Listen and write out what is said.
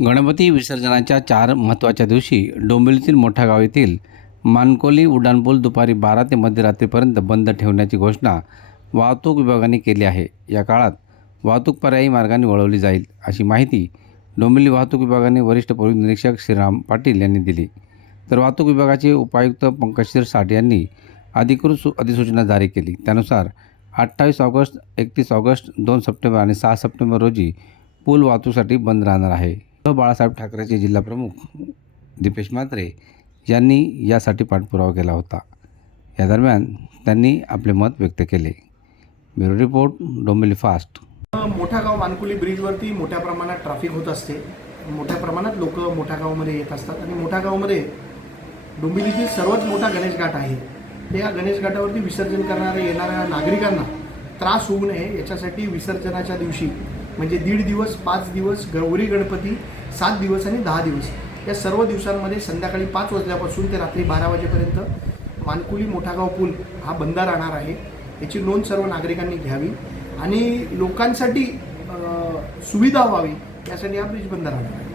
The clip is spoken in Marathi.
गणपती विसर्जनाच्या चार महत्त्वाच्या दिवशी डोंबिवलीतील मोठ्या गाव येथील मानकोली उड्डाणपूल दुपारी बारा ते मध्यरात्रीपर्यंत बंद ठेवण्याची घोषणा वाहतूक विभागाने केली आहे. या काळात वाहतूक पर्यायी मार्गाने वळवली जाईल अशी माहिती डोंबिवली वाहतूक विभागाने वरिष्ठ पोलीस निरीक्षक श्रीराम पाटील यांनी दिली. तर वाहतूक विभागाचे उपायुक्त पंकजशीर साठ यांनी अधिकृत सु अधिसूचना जारी केली. त्यानुसार अठ्ठावीस ऑगस्ट एकतीस ऑगस्ट दोन सप्टेंबर आणि सहा सप्टेंबर रोजी पूल वाहतूकीसाठी बंद राहणार आहे. बाळासाहेब ठाकरेचे जिल्हाप्रमुख दीपेश म्हात्रे यांनी यासाठी पाठपुरावा केला होता. या दरम्यान त्यांनी आपले मत व्यक्त केले. Bureau report Dombivli fast. मोठ्या गाव मानकुली ब्रिजवरती मोठ्या प्रमाणात ट्रॅफिक होत असते. मोठ्या प्रमाणात लोक मोठ्या गावामध्ये येत असतात आणि मोठ्या गावामध्ये डोंबिवलीतील सर्वात मोठा गणेश घाट आहे. त्या गणेश घाटावरती विसर्जन करणाऱ्या येणाऱ्या नागरिकांना त्रास होऊ नये याच्यासाठी विसर्जनाच्या दिवशी म्हणजे दीड दिवस पाच दिवस गौरी गणपती सात दिवस आणि दहा दिवस. या सर्व दिवसांमध्ये संध्याकाळी पाच वाजल्यापासून ते रात्री बारा वाजेपर्यंत मानकुली मोठागाव पूल हा बंद राहणार आहे. याची नोंद सर्व नागरिकांनी घ्यावी आणि लोकांसाठी सुविधा व्हावी यासाठी हा ब्रिज बंद राहणार आहे.